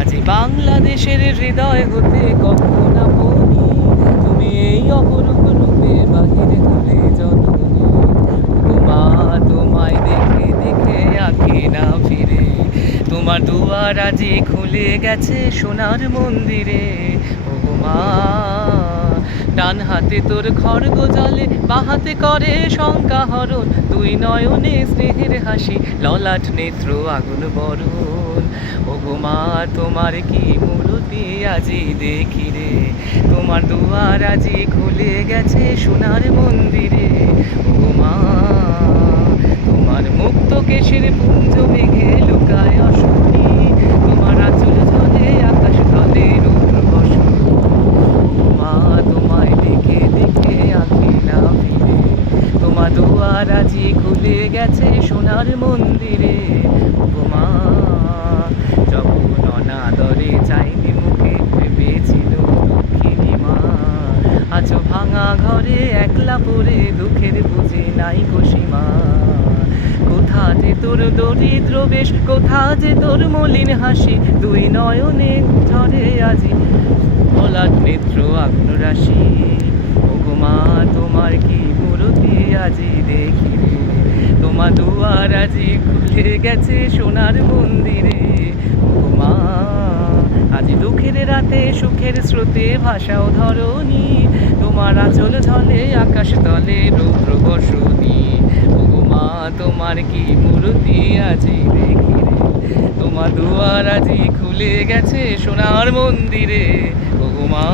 আজি বাংলাদেশের হৃদয় হতে কখন আপনি তুমি এই অপরূপ রূপে বাহিরে হলে জননী। ও মা, তোমায় দেখে দেখে আঁখি না ফিরে, তোমার দুয়ার আজি খুলে গেছে সোনার মন্দিরে। ও মা, ডান হাতে তোর খড়গ জলে, বাঁ হাতে করে শঙ্কা হরণ, দুই নয়নে স্নেহের হাসি, ললাট নেত্র আগুন বরণ। ও গো মা, তোমার কি মূরতি আজি দেখি রে, তোমার দুয়ার আজি খুলে গেছে সোনার মন্দিরে। ও গো মা, তোমার মুক্ত কেশের পুঞ্জ মেঘে লুকায় অশনি, তোমার আঁচল ঝলে আকাশ তলে রুদ্র বসন। মা, তোমায় দেখে দেখে আঁখি না ফিরে, তোমার দুয়ার আজি খুলে গেছে সোনার মন্দিরে। ও মা, যখন অনাদরে চাইনি মুখে ভেবেছিল দুঃখিনী মা, আছো ভাঙা ঘরে একলা পড়ে দুঃখের বুঝি নাই সীমা। কোথা যে তোর দরিদ্র বেশ, কোথা যে তোর মলিন হাসি, দুই নয়নে ঝরে আজি ললাট নেত্র আগুন রাশি। ও গো মা, তোমার কি মূরতি আজি দেখি রে, তোমার দুয়ার আজি খুলে গেছে সোনার মন্দিরে। ও গো মা, আজি দুঃখের রাতে সুখের স্রোতে ভাষাও ধরণী, তোমার আঁচল ঝলে আকাশ তলে রৌদ্র বসনি। ও গো মা, তোমার কি মূরতি আজি দেখি রে, তোমার দুয়ার আজি খুলে গেছে সোনার মন্দিরে। ও গো মা।